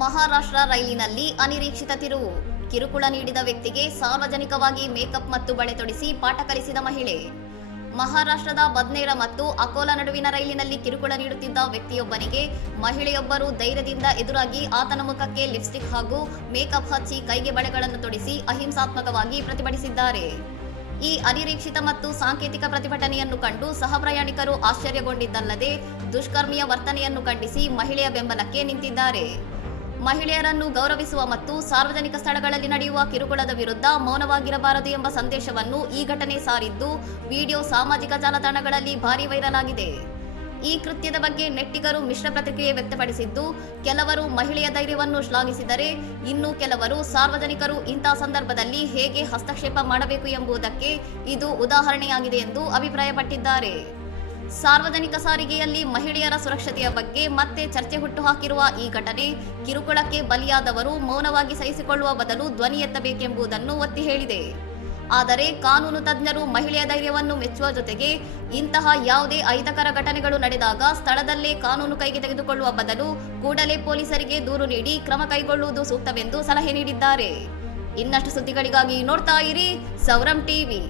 ಮಹಾರಾಷ್ಟ್ರ ರೈಲಿನಲ್ಲಿ ಅನಿರೀಕ್ಷಿತ ತಿರುವು. ಕಿರುಕುಳ ನೀಡಿದ ವ್ಯಕ್ತಿಗೆ ಸಾರ್ವಜನಿಕವಾಗಿ ಮೇಕಪ್ ಮತ್ತು ಬಳೆ ತೊಡಿಸಿ ಪಾಠ ಕಲಿಸಿದ ಮಹಿಳೆ. ಮಹಾರಾಷ್ಟ್ರದ ಬದ್ನೇರ ಮತ್ತು ಅಕೋಲಾ ನಡುವಿನ ರೈಲಿನಲ್ಲಿ ಕಿರುಕುಳ ನೀಡುತ್ತಿದ್ದ ವ್ಯಕ್ತಿಯೊಬ್ಬನಿಗೆ ಮಹಿಳೆಯೊಬ್ಬರು ಧೈರ್ಯದಿಂದ ಎದುರಾಗಿ ಆತನ ಮುಖಕ್ಕೆ ಲಿಪ್ಸ್ಟಿಕ್ ಹಾಗೂ ಮೇಕಪ್ ಹಚ್ಚಿ ಕೈಗೆ ಬಳೆಗಳನ್ನು ತೊಡಿಸಿ ಅಹಿಂಸಾತ್ಮಕವಾಗಿ ಪ್ರತಿಭಟಿಸಿದ್ದಾರೆ. ಈ ಅನಿರೀಕ್ಷಿತ ಮತ್ತು ಸಾಂಕೇತಿಕ ಪ್ರತಿಭಟನೆಯನ್ನು ಕಂಡು ಸಹ ಪ್ರಯಾಣಿಕರು ಆಶ್ಚರ್ಯಗೊಂಡಿದ್ದಲ್ಲದೆ ದುಷ್ಕರ್ಮಿಯ ವರ್ತನೆಯನ್ನು ಖಂಡಿಸಿ ಮಹಿಳೆಯ ಬೆಂಬಲಕ್ಕೆ ನಿಂತಿದ್ದಾರೆ. ಮಹಿಳೆಯರನ್ನು ಗೌರವಿಸುವ ಮತ್ತು ಸಾರ್ವಜನಿಕ ಸ್ಥಳಗಳಲ್ಲಿ ನಡೆಯುವ ಕಿರುಕುಳದ ವಿರುದ್ಧ ಮೌನವಾಗಿರಬಾರದು ಎಂಬ ಸಂದೇಶವನ್ನು ಈ ಘಟನೆ ಸಾರಿದ್ದು, ವಿಡಿಯೋ ಸಾಮಾಜಿಕ ಜಾಲತಾಣಗಳಲ್ಲಿ ಭಾರೀ ವೈರಲ್ ಆಗಿದೆ. ಈ ಕೃತ್ಯದ ಬಗ್ಗೆ ನೆಟ್ಟಿಗರು ಮಿಶ್ರ ಪ್ರತಿಕ್ರಿಯೆ ವ್ಯಕ್ತಪಡಿಸಿದ್ದು, ಕೆಲವರು ಮಹಿಳೆಯ ಧೈರ್ಯವನ್ನು ಶ್ಲಾಘಿಸಿದರೆ, ಇನ್ನು ಕೆಲವರು ಸಾರ್ವಜನಿಕರು ಇಂತಹ ಸಂದರ್ಭದಲ್ಲಿ ಹೇಗೆ ಹಸ್ತಕ್ಷೇಪ ಮಾಡಬೇಕು ಎಂಬುದಕ್ಕೆ ಇದು ಉದಾಹರಣೆಯಾಗಿದೆ ಎಂದು ಅಭಿಪ್ರಾಯಪಟ್ಟಿದ್ದಾರೆ. ಸಾರ್ವಜನಿಕ ಸಾರಿಗೆಯಲ್ಲಿ ಮಹಿಳೆಯರ ಸುರಕ್ಷತೆಯ ಬಗ್ಗೆ ಮತ್ತೆ ಚರ್ಚೆ ಹುಟ್ಟುಹಾಕಿರುವ ಈ ಘಟನೆ, ಕಿರುಕುಳಕ್ಕೆ ಬಲಿಯಾದವರು ಮೌನವಾಗಿ ಸಹಿಸಿಕೊಳ್ಳುವ ಬದಲು ಧ್ವನಿ ಎತ್ತಬೇಕೆಂಬುದನ್ನು ಒತ್ತಿ ಹೇಳಿದೆ. ಆದರೆ ಕಾನೂನು ತಜ್ಞರು ಮಹಿಳೆಯ ಧೈರ್ಯವನ್ನು ಮೆಚ್ಚುವ ಜೊತೆಗೆ, ಇಂತಹ ಯಾವುದೇ ಅಹಿತಕರ ಘಟನೆಗಳು ನಡೆದಾಗ ಸ್ಥಳದಲ್ಲೇ ಕಾನೂನು ಕೈಗೆ ತೆಗೆದುಕೊಳ್ಳುವ ಬದಲು ಕೂಡಲೇ ಪೊಲೀಸರಿಗೆ ದೂರು ನೀಡಿ ಕ್ರಮ ಕೈಗೊಳ್ಳುವುದು ಸೂಕ್ತವೆಂದು ಸಲಹೆ ನೀಡಿದ್ದಾರೆ. ಇನ್ನಷ್ಟು ಸುದ್ದಿಗಳಿಗಾಗಿ ನೋಡ್ತಾ ಇರಿ ಸೌರಂ ಟಿವಿ.